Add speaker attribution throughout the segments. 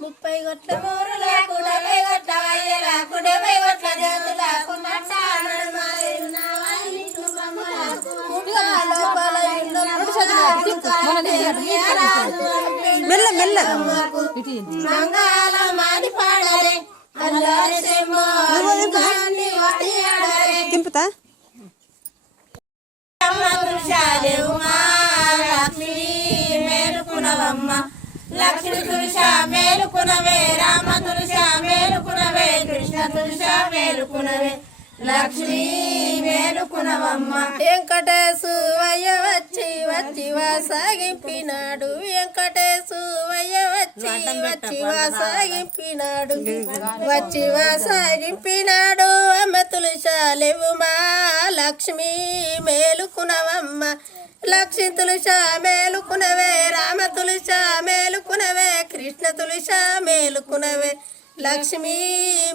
Speaker 1: ముప్పై గొట్ల మూరులకు డెబ్బై గొట్ల అయ్యలకు డెబ్బై గొట్ల దేవులకు నట్టాడు
Speaker 2: మెల్ల మెల్ల
Speaker 1: మంగళ మాడి పాడరే అల్వార సెమ్మో రింగన్ని తులసాలేవు మా లక్ష్మి మేలుకునవమ్మ. లక్ష్మి తులస మేలుకునవే రామ తులస మేలుకునవే కృష్ణ తులస మేలుకునవే. లక్ష్మి మేలుకునవమ్మ వెంకటేశు వయ్య వచ్చి వచ్చి వాసాగింపినాడు. వెంకటేశు వయ్య వచ్చి వచ్చి వాసాగింపినాడు. వచ్చి వాసాగింపినాడు. అమ్మ తులసాలేవు మా లక్ష్మి మేలుకునవమ్మ. లక్ష్మి తులస మేలుకునవే రామ తులస మేలుకునవే కృష్ణ తులస మేలుకునవే. లక్ష్మి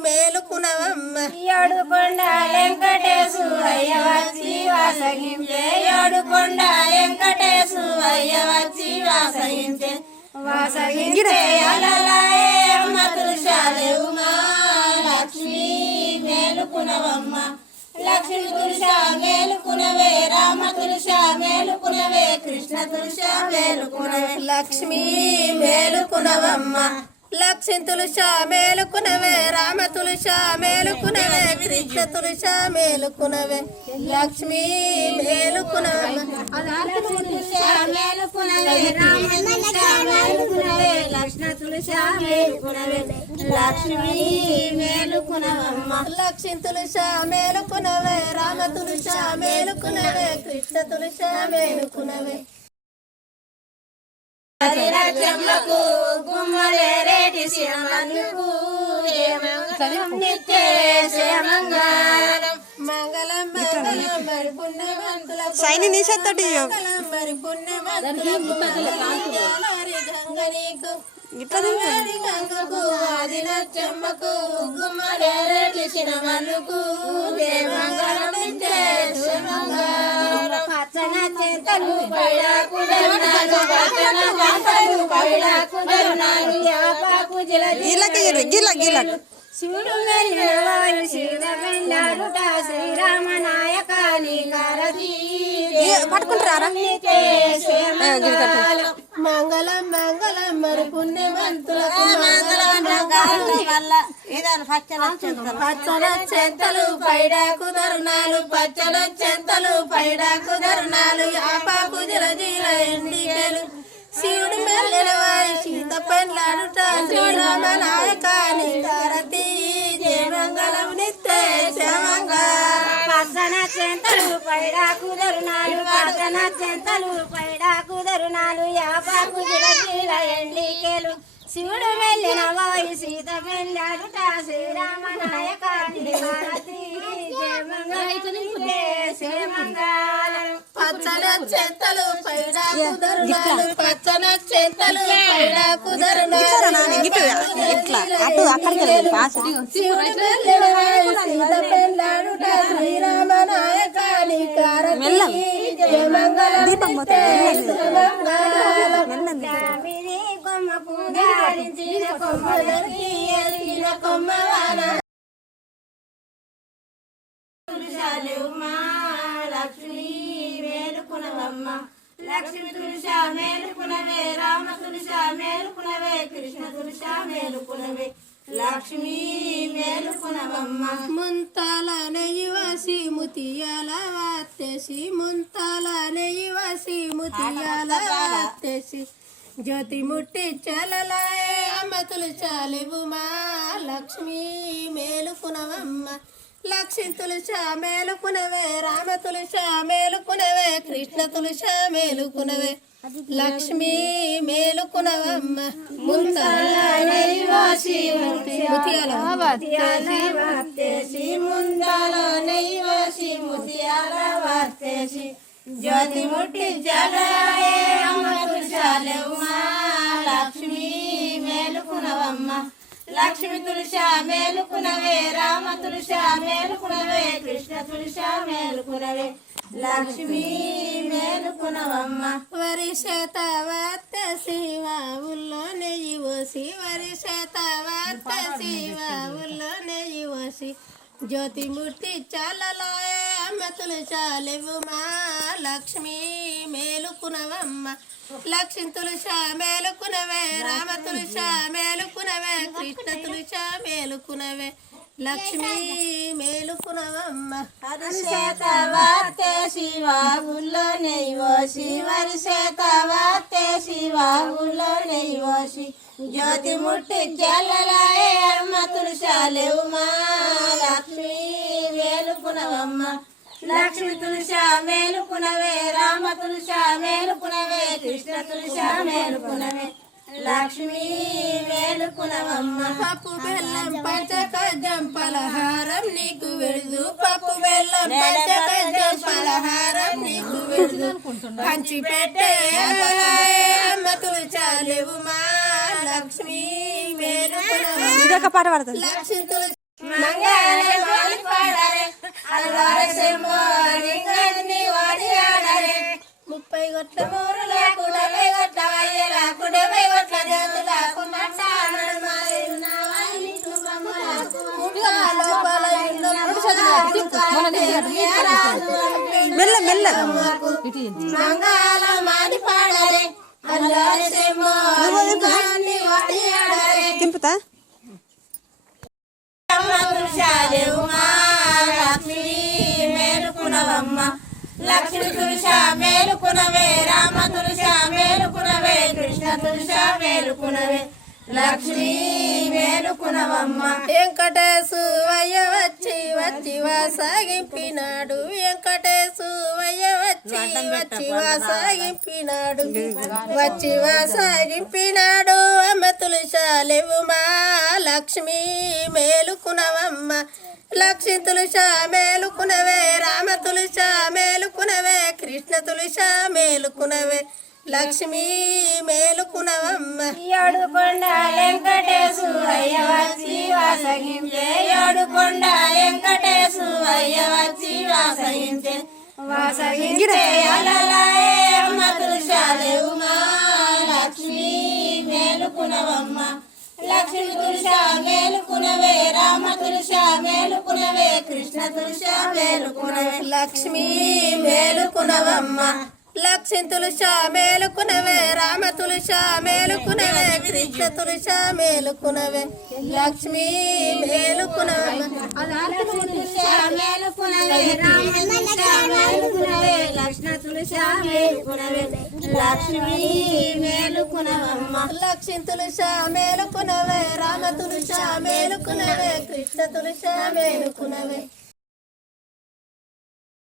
Speaker 1: మేలుకునవమ్మ ఏడు కొండ వెంకటేశు అయ్య వచ్చి వాసగించే. ఏడు కొండ వెంకటేశు అయ్య వచ్చి వాసగించే. వాసగించే అలలాయే అమ్మ తులసాలేవు మా లక్ష్మి మేలుకునవమ్మ లక్ష్మి తులస మేలుకునవే రామ తులస మేలుకునవే కృష్ణ తులస మేలుకునవే లక్ష్మి మేలుకునవమ్మ లక్ష్మి తులుషా మేలుకునవే రామ తులుషా మేలుకునవే కృష్ణ తులుషా మేలుకునవే లక్ష్మి మేలుకునవమ్మ మేలుకునవే రామ మేలుకునవే లక్ష్మ తులస మేలుకునవే లక్ష్మి మేలుకునవమ్మ. లక్ష్మి మేలుకునవే రామ మేలుకునవే కృష్ణ తులుషా మేలుకునవే హరిరాజ్యములకు గుమ్మలే రేటి శ్యామలకు నిత్య శ్యామంగారం.
Speaker 2: సైని నీ చేత్తోటి
Speaker 1: మంగళం మరి పుణ్యవంతులకు మంగళారి గంగనీకు
Speaker 2: ఇట్లా
Speaker 1: గంగకు పచ్చన చేతలు పైడాకు
Speaker 2: గీలకి గీల గీలకు
Speaker 1: శివుడు వెళ్ళినవారు శ్రీరగండాడుట శ్రీరామ నాయక
Speaker 2: పట్టుకుంటారా
Speaker 1: మంగళం మంగళం మరి పచ్చల చెంతలు. పైడాకు దరునాలు పచ్చల చెంతలు పైడాకు దరునాలు ఆపాకు జలజీల ఎండికలు. శివుడు మెల్లెల వాయి సీత పండ్లాడుట శ్రీరామ నాయక నీకారతి చెంతలు పైడాకు దరునాలు పచ్చన చెంతలు పైడాకు దరునాలు యాపాకు జిలజీల ఎండికేలు శివుడు వెళ్ళిన వాయు సీత వెళ్ళాడుట శ్రీరామ నాయక పచ్చన పచ్చన
Speaker 2: ఇట్లా. అటు అక్కడికి వెళ్ళి.
Speaker 1: శ్రీరామ లక్ష్మి మేలుకునవమ్మ లక్ష్మి తులస మేలుకునవే రామ తులస మేలుకునవే కృష్ణ తులస మేలుకునవే లక్ష్మి మేలుకునవమ్మ ముంతాల నెయ్యివాసి ముతియాల వాత్తేసి ముంతాల నెయ్యివాసి ముతియాల వాత్తేసి జ్యోతి ముట్టి చలలాయే అమ్మ తులచాలేవు మా. లక్ష్మి మేలుకునవమ్మ లక్ష్మి తులస మేలుకునవే రామ తులస మేలుకునవే కృష్ణ తులస మేలుకునవే. లక్ష్మీ మేలుకునవమ్మ ముంతాల నెయ్యివాసి ముతియాల వాత్తేసి జ్యోతి ముట్టి జలయే అమ్మ తులసాలేవుమా మేలుకునవమ్మ లక్ష్మి తులస మేలుకునవే రామ తులస మేలుకునవే కృష్ణ తులస మేలుకునవే లక్ష్మి
Speaker 2: మేలుకునవమ్మ. వరి చేత వార్త శివ ఊళ్ళో నెయ్యి ఓసి. వరి చేత వార్త శివ ఊళ్ళో నెయ్యి ఓసి. జ్యోతిమూర్తి ముట్టి అమ్మతులు చాలేవు మా లక్ష్మి మేలుకునవమ్మ. లక్ష్మి తులుషా మేలుకునవే రామ తులుషా మేలుకునవే కృష్ణ తులుషా మేలుకునవే. లక్ష్మి మేలుకునవమ్మ.
Speaker 1: చేత వార్తే శివ ఊళ్ళో నెయ్యోసి వరి చేత వార్తే జ్యోతి ముట్టి చెల్లలాయే అమ్మ తులసాలేవు మా లక్ష్మి వేలుకునవమ్మ లక్ష్మి తులస మేలుకునవే రామ తులస మేలుకునవే కృష్ణ తులస మేలుకునవే లక్ష్మి మేలుకునవమ్మ
Speaker 2: పప్పు బెల్లం పంచకజం పలహారం నీకు విడుదు పప్పు బెల్లం పంచకజం పలహారం నీకు విడుదు పంచి పెట్టే అమ్మ తులచాలేవు మా. లక్ష్మి మేలుకునవమ్మ లక్ష్మి తులసి
Speaker 1: മംഗള മാലിപ്പാടരെ അൽവാര ചെമ്പോലിംഗന്നി ഓടിയാടരെ മുപ്പൈ കൊട്ട മൂറുല കുടവൈ കൊട്ട
Speaker 2: വയല കുടവൈ
Speaker 1: കൊട്ട ദേവുല മെല്ലെ മെല്ലെ മംഗള മാലിപ്പാടരെ അൽവാര ചെമ്പോ കിമ്പത്താ
Speaker 3: తింపుతా
Speaker 1: లక్ష్మి మేలుకునవమ్మ. లక్ష్మి తులస మేలుకునవే రామ తులస మేలుకునవే కృష్ణ తులస మేలుకునవే. లక్ష్మి మేలుకునవమ్మ.
Speaker 2: వెంకటేశు అయ్య వచ్చి వచ్చి వాసాగింపినాడు వెంకటేశు వయ్య వచ్చి వచ్చి వాసాగింపినాడు వచ్చి వాసాగింపినాడు అమ్మ తులసాలేవు మా లక్ష్మి మేలుకునవమ్మ. లక్ష్మి తులస మేలుకునవే రామ తులస మేలుకునవే కృష్ణ తులస మేలుకునవే లక్ష్మి మేలుకునవమ్మ.
Speaker 1: ఏడుకొండ వెంకటేశు అయ్య వచ్చి వాసగించే ఏడుకొండ వెంకటేశు అయ్య వచ్చి వాసగించే వాసగించే అలలాయే అమ్మ తులసాలేవు మా లక్ష్మి మేలుకునవమ్మ. లక్ష్మి తులస మేలుకునవే రామ తులస మేలుకునవే కృష్ణ తులస మేలుకునవే.
Speaker 2: లక్ష్మి మేలుకునవమ్మ. లక్ష్మి తులుష మేలుకునవే రామ తులుష మేలుకునవే కృష్ణ తులుష మేలుకునవే. లక్ష్మి మేలుకునవమ్మ
Speaker 1: మేలుకునవే రామ మేలుకునవే. లక్ష్మ మేలుకునవే. లక్ష్మి మేలుకునవమ్మ.
Speaker 2: లక్ష్మి మేలుకునవే రామ మేలుకునవే కృష్ణ తులుష మేలుకునవే.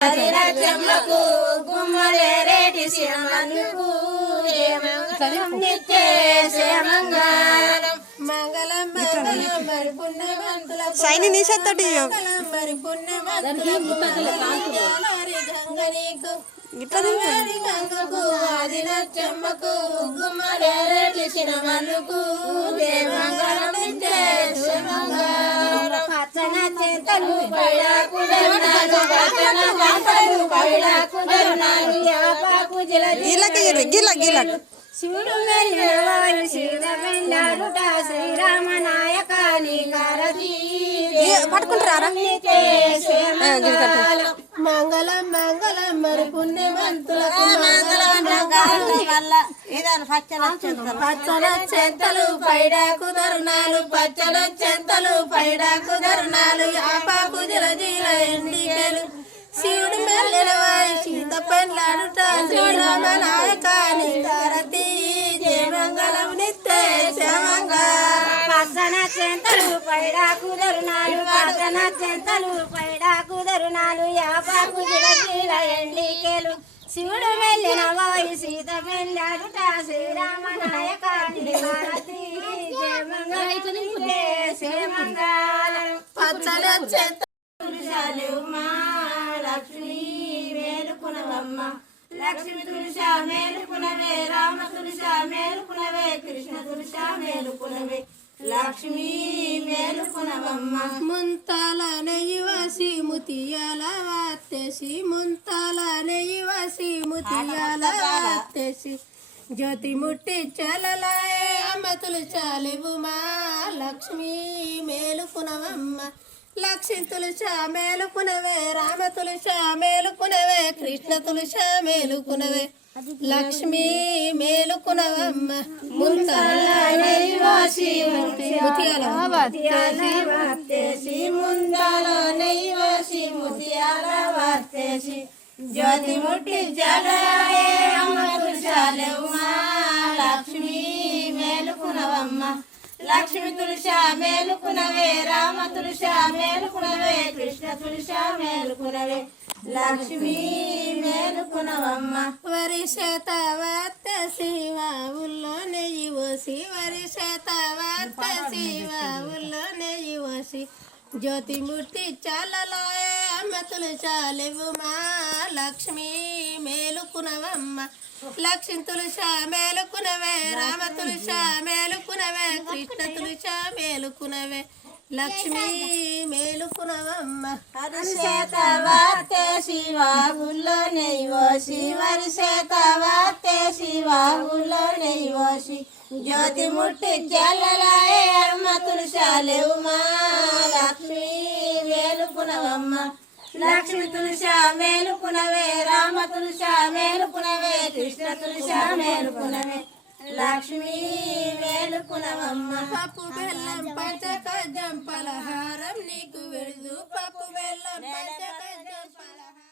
Speaker 1: హరిరాజ్యములకు గుమ్మలే రేటి నిత్య
Speaker 3: సైని నిషత్తోటి
Speaker 1: చింతలు పైడాకు చింతలు
Speaker 3: గిల్లకు
Speaker 1: శివుడు వెళ్ళినవారు శివ వెళ్ళాడుట శ్రీరామ నాయక నీకారతి
Speaker 3: పట్టుకుంటారా
Speaker 2: మంగళం మంగళం మరి పుణ్యవంతులకు మంగళం పచ్చల చెంతలు పైడాకు దరుణాలు పచ్చల చెంతలు పైడాకు దరుణాలు ఆపాకు జల జీల ఎండికలు. శివుడు మెల్లెలవాయి సీత పెళ్ళాడుట శ్రీరామ
Speaker 1: చెంతలు పైడాకు దరుణాలు పచ్చన చెంతలు పైడాకు దరుణాలు యాపాకు జిలకీల ఎండికేలు శివుడు వెళ్ళిన వాయు సీత వెళ్ళాడుట శ్రీరామ నాయక లక్ష్మి మేలుకునవమ్మ. లక్ష్మి తులస మేలుకునవే రామ మేలుకునవే కృష్ణ మేలుకునవే. లక్ష్మీ మేలుకునవమ్మ
Speaker 2: ముంతాల నెయ్యి వసి ముతియాల వాత్తేసి ముంతాల నెయ్యవసి ముతియాల వాత్తేసి. జ్యోతి ముట్టి చలలాయే అమ్మతులు చాలివు మా లక్ష్మీ మేలుకునవమ్మ. లక్ష్మి తులస మేలుకునవే రామ తులస మేలుకునవే కృష్ణ తులస మేలుకునవే. లక్ష్మీ మేలుకునవమ్మ
Speaker 1: ముందాలో ముత్యాల. జ్యోతి ముట్టి లక్ష్మీ మేలుకునవమ్మ లక్ష్మి తులస మేలుకునవే రామ తులస మేలుకునవే కృష్ణ తులస మేలుకునవే లక్ష్మీ మేలుకునవమ్మ.
Speaker 2: వరి చేత శివ ఊళ్ళో నెయ్యి పోసి వరి చేత శివ ఊళ్ళో నెయ్యి పోసి జ్యోతిమూర్తి చాలలాయ అమ్మతులు చాలివుమా లక్ష్మీ మేలుకునవమ్మ. లక్ష్మి తులుష మేలుకునవే రామ తులుష మేలుకునవే కృష్ణ తులుష మేలుకునవే. లక్ష్మి మేలుకునవమ్మ.
Speaker 1: చేత వార్తే శివాగుల్లో నెయ్యో శివరి చేత వార్తే శివాగుల్లో నెయ్యోసి జ్యోతి ముట్టి జల్లలాయే అమ్మ తులసాలేవు మా మేలుకునవమ్మ లక్ష్మి తులస మేలుకునవే రామ తులస మేలుకునవే కృష్ణ తులస మేలుకునవే లక్ష్మీ మేలుకునవమ్మ
Speaker 2: పప్పు బెల్లం పంచకజం పలహారం నీకు విడుదు పప్పు బెల్లం పంచకజం పలహారం